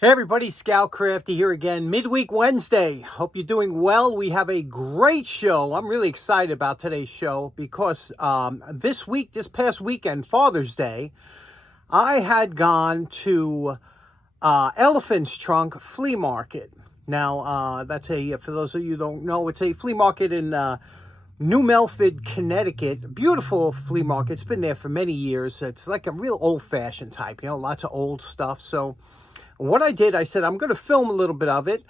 Hey everybody, Scout Crafty here again, midweek Wednesday. Hope you're doing well. We have a great show. I'm really excited about today's show because this past weekend, Father's Day, I had gone to Elephant's Trunk Flea Market. Now, for those of you who don't know, it's a flea market in New Milford, Connecticut. Beautiful flea market. It's been there for many years. It's like a real old-fashioned type, lots of old stuff. So what I did, I said, I'm going to film a little bit of it,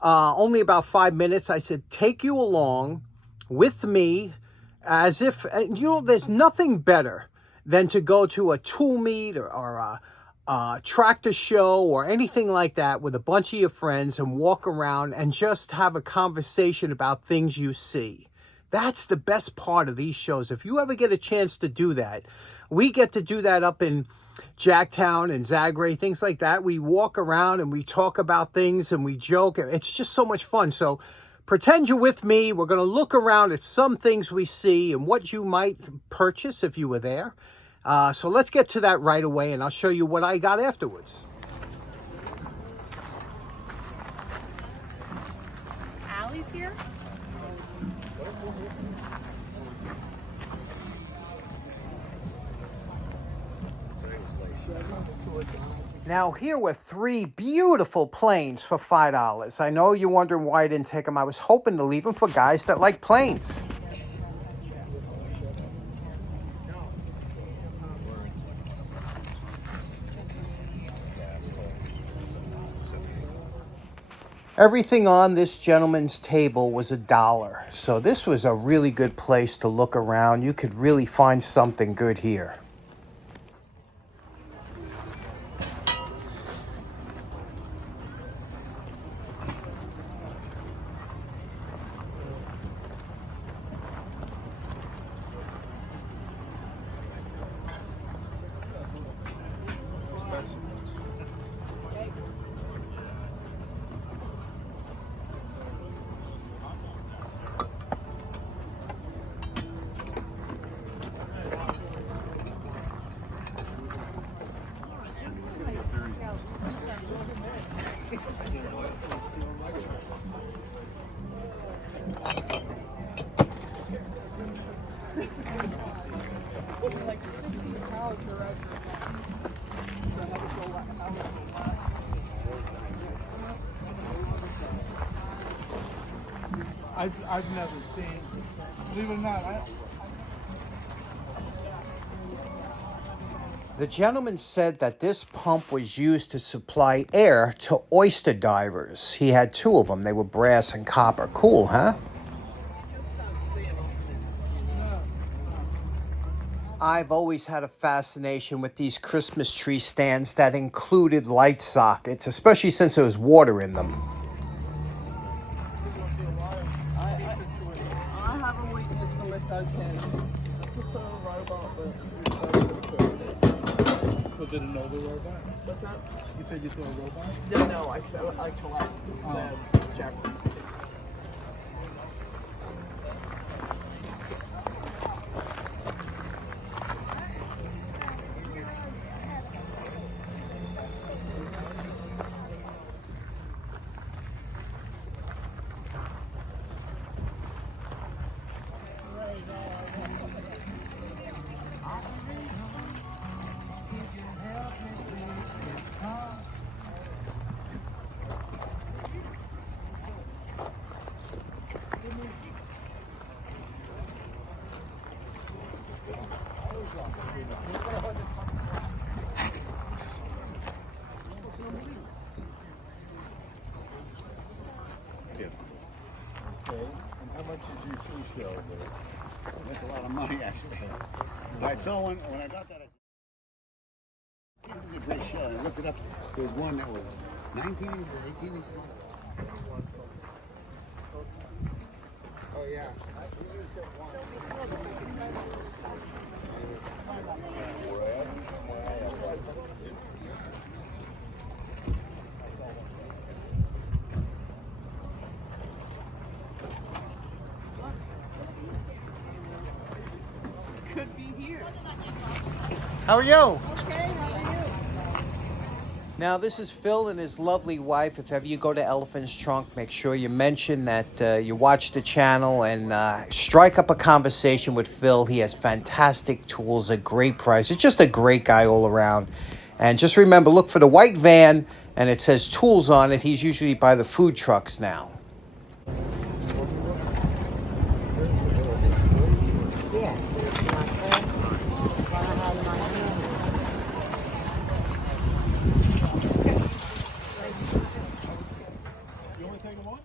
only about 5 minutes. I said, take you along with me as if, there's nothing better than to go to a tool meet or a tractor show or anything like that with a bunch of your friends and walk around and just have a conversation about things you see. That's the best part of these shows. If you ever get a chance to do that, we get to do that up in Jacktown and Zagre, things like that. We walk around and we talk about things and we joke. It's just so much fun. So pretend you're with me. We're going to look around at some things we see and what you might purchase if you were there. So let's get to that right away, and I'll show you what I got afterwards. Allie's here? Now, here were 3 beautiful planes for $5. I know you're wondering why I didn't take them. I was hoping to leave them for guys that like planes. Everything on this gentleman's table was $1. So this was a really good place to look around. You could really find something good here. I've never seen, believe it or not, The gentleman said that this pump was used to supply air to oyster divers. He had 2 of them. They were brass and copper. Cool, huh? I've always had a fascination with these Christmas tree stands that included light sockets, especially since there was water in them. I have a weakness for lithocaine. I prefer a robot, but was it an older robot? What's that? You said you threw a robot? No, I collect the Japanese. Okay, and how much is your shoe show there? That's a lot of money, actually. When I saw one, when I got that, I said, this is a great show. And I looked it up. There was one that was 19 inches, 18 inches long. Oh, yeah. Could be here. How are you? Okay, how are you? Now, this is Phil and his lovely wife. If ever you go to Elephant's Trunk, make sure you mention that you watch the channel and strike up a conversation with Phil. He has fantastic tools at great price. It's just a great guy all around. And just remember, look for the white van, and it says tools on it. He's usually by the food trucks now.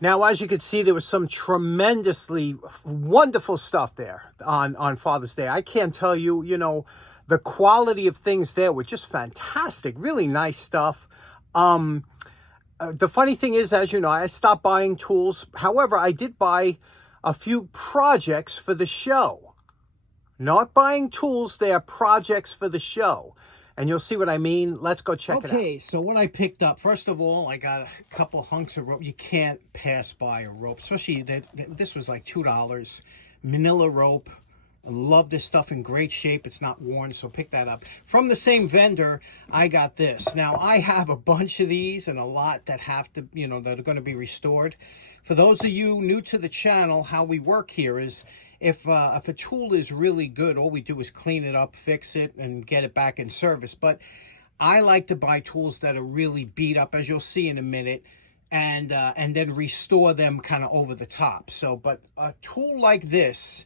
Now, as you can see, there was some tremendously wonderful stuff there on Father's Day. I can't tell you, the quality of things there were just fantastic. Really nice stuff. The funny thing is, as you know, I stopped buying tools. However, I did buy a few projects for the show. Not buying tools, they are projects for the show. And you'll see what I mean. Let's go check it out. Okay, so what I picked up, first of all, I got a couple hunks of rope. You can't pass by a rope, especially this was like $2. Manila rope. I love this stuff, in great shape. It's not worn, so pick that up. From the same vendor, I got this. Now, I have a bunch of these and a lot that have to, that are going to be restored. For those of you new to the channel, how we work here is if a tool is really good, all we do is clean it up, fix it, and get it back in service. But I like to buy tools that are really beat up, as you'll see in a minute, and then restore them kind of over the top. So, but a tool like this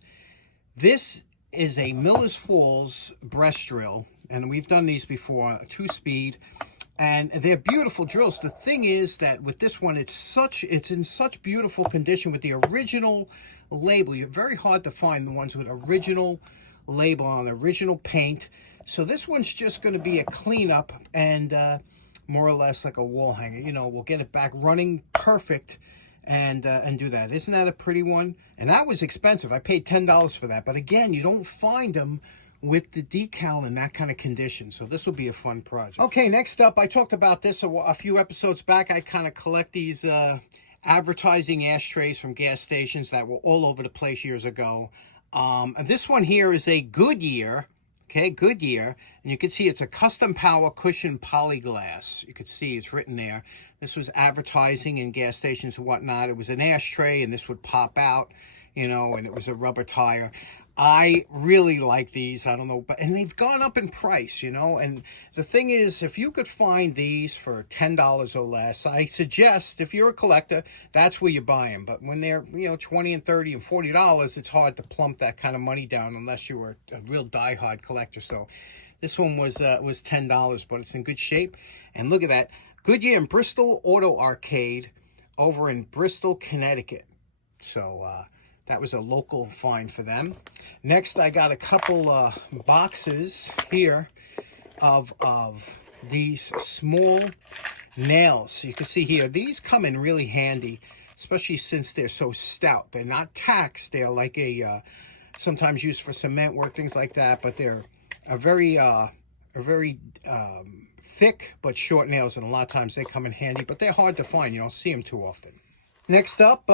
is a Miller's Falls breast drill, and we've done these before, a 2-speed, and they're beautiful drills. The thing is that with this one, it's in such beautiful condition with the original label. You're very hard to find the ones with original label on, original paint. So this one's just going to be a cleanup and more or less like a wall hanger. We'll get it back running perfect and do that. Isn't that a pretty one? And that was expensive. I paid $10 for that. But again, you don't find them with the decal in that kind of condition. So this will be a fun project. Okay, next up, I talked about this a few episodes back. I kind of collect these advertising ashtrays from gas stations that were all over the place years ago. And this one here is a Goodyear. Okay, Goodyear. And you can see it's a custom power cushion polyglass. You can see it's written there. This was advertising in gas stations and whatnot. It was an ashtray, and this would pop out, and it was a rubber tire. I really like these. I don't know, and they've gone up in price, and the thing is, if you could find these for $10 or less, I suggest, if you're a collector, that's where you buy them. But when they're, $20 and $30 and $40, it's hard to plump that kind of money down unless you were a real diehard collector. So this one was $10, but it's in good shape. And look at that, Goodyear and Bristol Auto Arcade over in Bristol, Connecticut. So that was a local find for them. Next, I got a couple boxes here of these small nails. You can see here, these come in really handy, especially since they're so stout. They're not tacks. They're like sometimes used for cement work, things like that. But they're a very thick but short nails, and a lot of times they come in handy. But they're hard to find. You don't see them too often. Next up,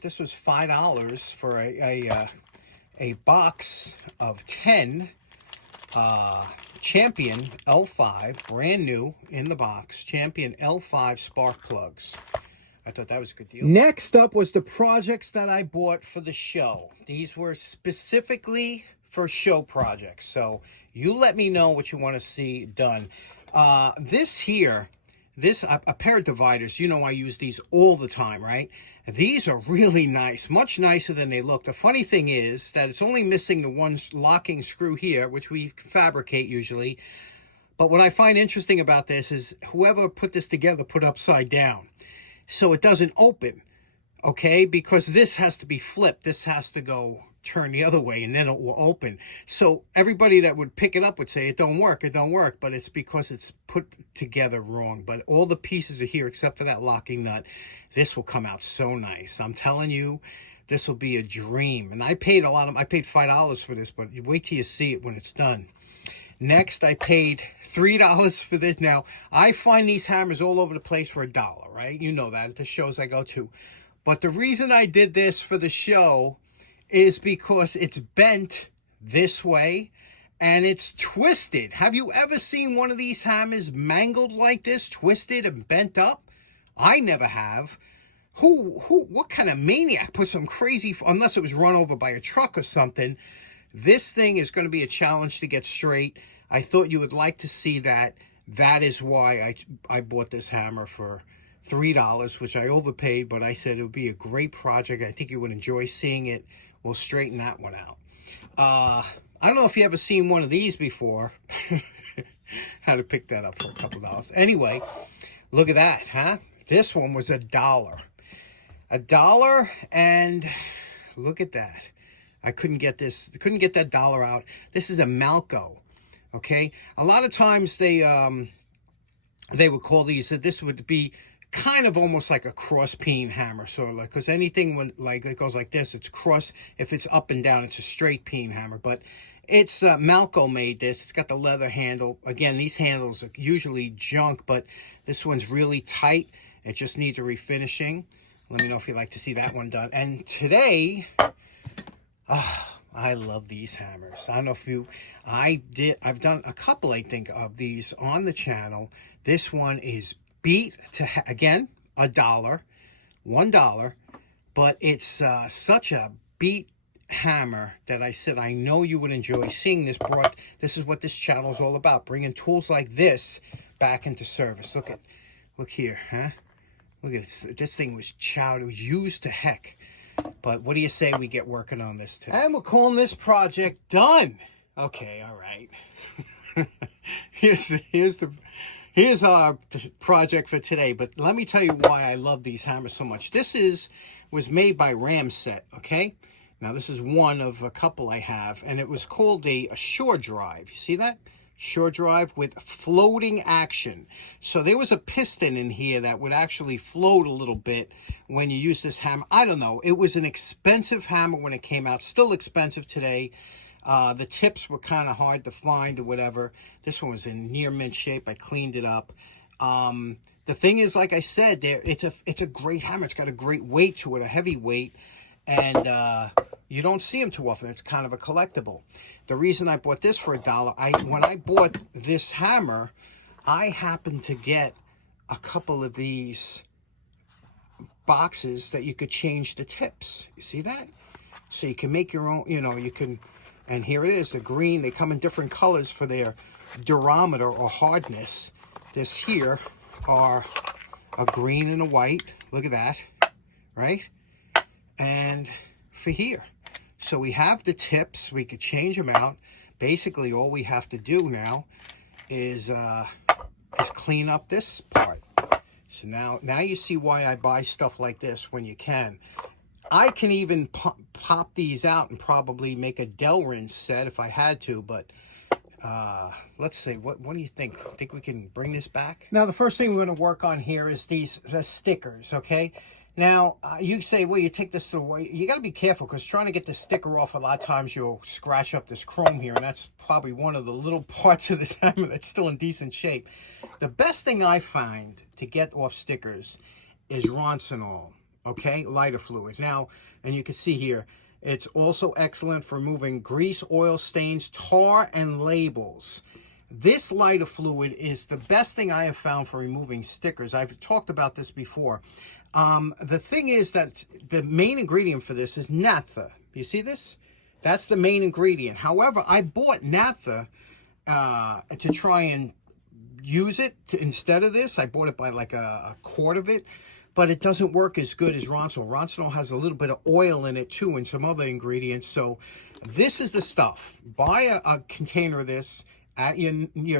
this was $5 for a box of 10 Champion L5, brand new in the box, Champion L5 spark plugs. I thought that was a good deal. Next up was the projects that I bought for the show. These were specifically for show projects. So you let me know what you want to see done. This here, a pair of dividers, I use these all the time, right? These are really nice, much nicer than they look. The funny thing is that it's only missing the one locking screw here, which we fabricate usually. But what I find interesting about this is whoever put this together put upside down, so it doesn't open, okay? Because this has to be flipped. This has to go turn the other way, and then it will open. So everybody that would pick it up would say it don't work, but it's because it's put together wrong. But all the pieces are here except for that locking nut. This will come out so nice. I'm telling you, this will be a dream. And I paid $5 for this, but you wait till you see it when it's done. Next, I paid $3 for this. Now, I find these hammers all over the place for $1, right? You know that at the shows I go to. But the reason I did this for the show is because it's bent this way, and it's twisted. Have you ever seen one of these hammers mangled like this, twisted and bent up? I never have. What kind of maniac put some crazy, unless it was run over by a truck or something. This thing is going to be a challenge to get straight. I thought you would like to see that. That is why I bought this hammer for $3, which I overpaid, but I said it would be a great project. I think you would enjoy seeing it. We'll straighten that one out. I don't know if you ever seen one of these before. Had to pick that up for a couple dollars. Anyway, look at that, huh? This one was $1. $1, and look at that. I couldn't get that dollar out. This is a Malco, okay? A lot of times they would call these, this would be kind of almost like a cross peen hammer, sort of like, because anything when like it goes like this, it's cross. If it's up and down, it's a straight peen hammer. But it's Malco made this. It's got the leather handle. Again, these handles are usually junk, but this one's really tight. It just needs a refinishing. Let me know if you'd like to see that one done. And today, I love these hammers. I don't know if you, I've done a couple, I think, of these on the channel. This one is beat to, again, $1, but it's such a beat hammer that I said I know you would enjoy seeing this brought. This is what this channel is all about, bringing tools like this back into service. Look here, huh? Look at this. This thing was chowed. It was used to heck. But what do you say we get working on this today? And we're calling this project done. Okay, all right. Here's our project for today. But let me tell you why I love these hammers so much. This was made by Ramset, okay? Now this is one of a couple I have, and it was called a shore drive. You see that? Shore drive with floating action. So there was a piston in here that would actually float a little bit when you use this hammer. I don't know. It was an expensive hammer when it came out. Still expensive today. The tips were kind of hard to find or whatever. This one was in near mint shape. I cleaned it up. The thing is, like I said, it's a great hammer. It's got a great weight to it, a heavy weight. And you don't see them too often. It's kind of a collectible. The reason I bought this for $1, when I bought this hammer, I happened to get a couple of these boxes that you could change the tips. You see that? So you can make your own, you know, you can, and here it is, the green. They come in different colors for their durometer or hardness. This here are a green and a white. Look at that, right? And for here. So we have the tips. We could change them out. Basically, all we have to do now is clean up this part. So now you see why I buy stuff like this when you can. I can even pop these out and probably make a Delrin set if I had to, but let's see, what do you think? Think we can bring this back? Now, the first thing we're going to work on here is the stickers, okay? Now, you say, well, you take this away. You got to be careful because trying to get the sticker off, a lot of times you'll scratch up this chrome here, and that's probably one of the little parts of this hammer that's still in decent shape. The best thing I find to get off stickers is Ronsenol, okay, lighter fluid. Now, and you can see here, it's also excellent for removing grease, oil, stains, tar, and labels. This lighter fluid is the best thing I have found for removing stickers. I've talked about this before. The thing is that the main ingredient for this is naphtha. You see this? That's the main ingredient. However, I bought naphtha to try and use it instead of this. I bought it by like a quart of it, but it doesn't work as good as Ronsenol. Ronsenol has a little bit of oil in it too and some other ingredients. So this is the stuff. Buy a container of this at your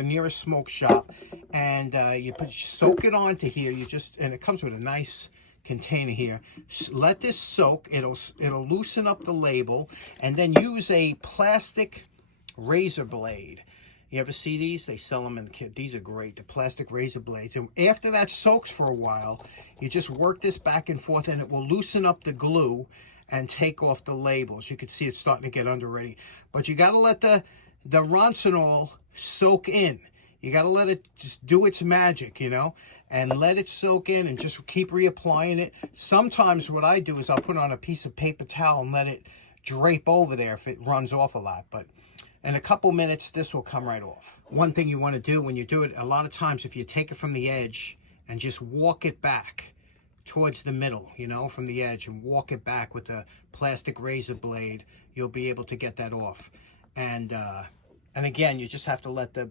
nearest smoke shop, and you soak it onto here. And it comes with a nice container here. Let this soak. It'll loosen up the label, and then use a plastic razor blade. You ever see these? They sell them in the kit. These are great, the plastic razor blades. And after that soaks for a while, you just work this back and forth, and it will loosen up the glue and take off the labels. You can see it's starting to get under already. But you got to let the Ronsenol soak in. You got to let it just do its magic, you know, and let it soak in and just keep reapplying it. Sometimes what I do is I'll put on a piece of paper towel and let it drape over there if it runs off a lot. But In a couple minutes, this will come right off. One thing you want to do when you do it, a lot of times if you take it from the edge and just walk it back towards the middle, you know, from the edge, and walk it back with a plastic razor blade, you'll be able to get that off. And again, you just have to let the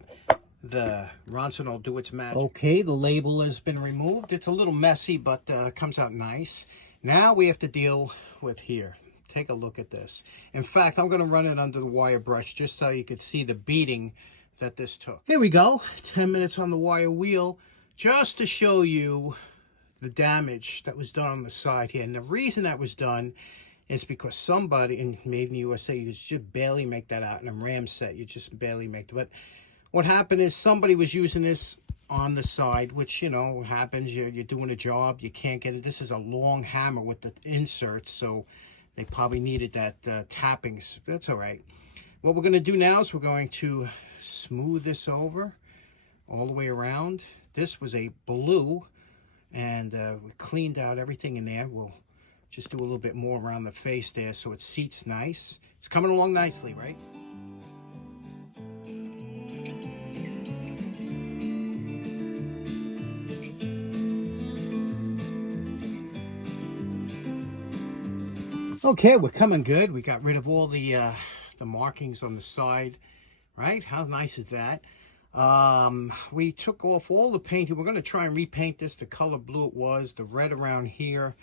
Ramset do its magic. Okay, the label has been removed. It's a little messy, but comes out nice. Now we have to deal with here. Take a look at this. In fact, I'm going to run it under the wire brush just so you could see the beating that this took. Here we go. 10 minutes on the wire wheel just to show you the damage that was done on the side here. And the reason that was done is because somebody, in Made in the USA, you just barely make that out. In a Ramset, you just barely make it. But what happened is somebody was using this on the side, which, you know, happens. You're doing a job, you can't get it. This is a long hammer with the inserts, so they probably needed that tapping. That's all right. What we're going to do now is we're going to smooth this over all the way around. This was a blue, and we cleaned out everything in there. We'll just do a little bit more around the face there so it seats nice. It's coming along nicely, right? Okay, we're coming good. We got rid of all the markings on the side, right? How nice is that? We took off all the painting. We're going to try and repaint this the color blue it was, the red around here.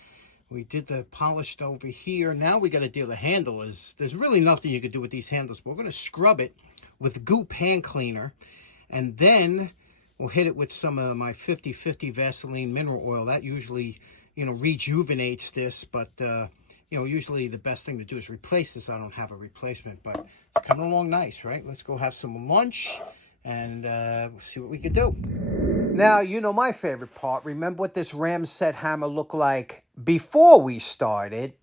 We did the polished over here. Now we got to deal the handle. There's really nothing you could do with these handles. But we're going to scrub it with Goop hand cleaner, and then we'll hit it with some of my 50/50 Vaseline mineral oil. That usually, you know, rejuvenates this, but you know, usually the best thing to do is replace this. I don't have a replacement, but it's coming along nice, right? Let's go have some lunch and we'll see what we can do. Now, you know my favorite part. Remember what this Ramset hammer looked like before we started?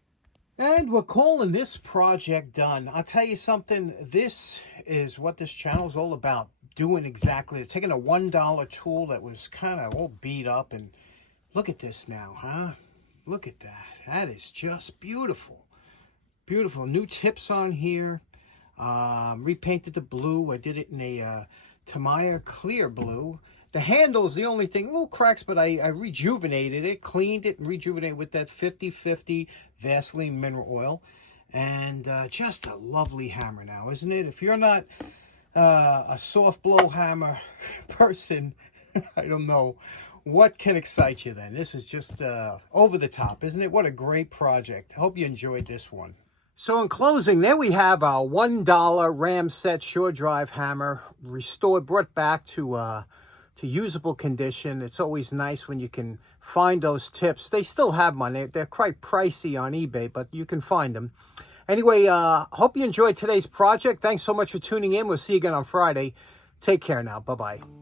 And we're calling this project done. I'll tell you something. This is what this channel is all about. Doing exactly. It's taking a $1 tool that was kind of all beat up, and look at this now, huh? Look at that. That is just beautiful. Beautiful. New tips on here. Repainted the blue. I did it in a Tamiya clear blue. The handle's the only thing. Little cracks, but I rejuvenated it. Cleaned it and rejuvenated with that 50/50 Vaseline mineral oil. And just a lovely hammer now, isn't it? If you're not a soft blow hammer person, I don't know what can excite you then. This is just over the top, isn't it? What a great project. Hope you enjoyed this one. So in closing, there we have our $1 Ramset Shore Drive hammer, restored, brought back to usable condition. It's always nice when you can find those tips. They still have them. They're quite pricey on eBay, but you can find them. Anyway, hope you enjoyed today's project. Thanks so much for tuning in. We'll see you again on Friday. Take care now. Bye-bye.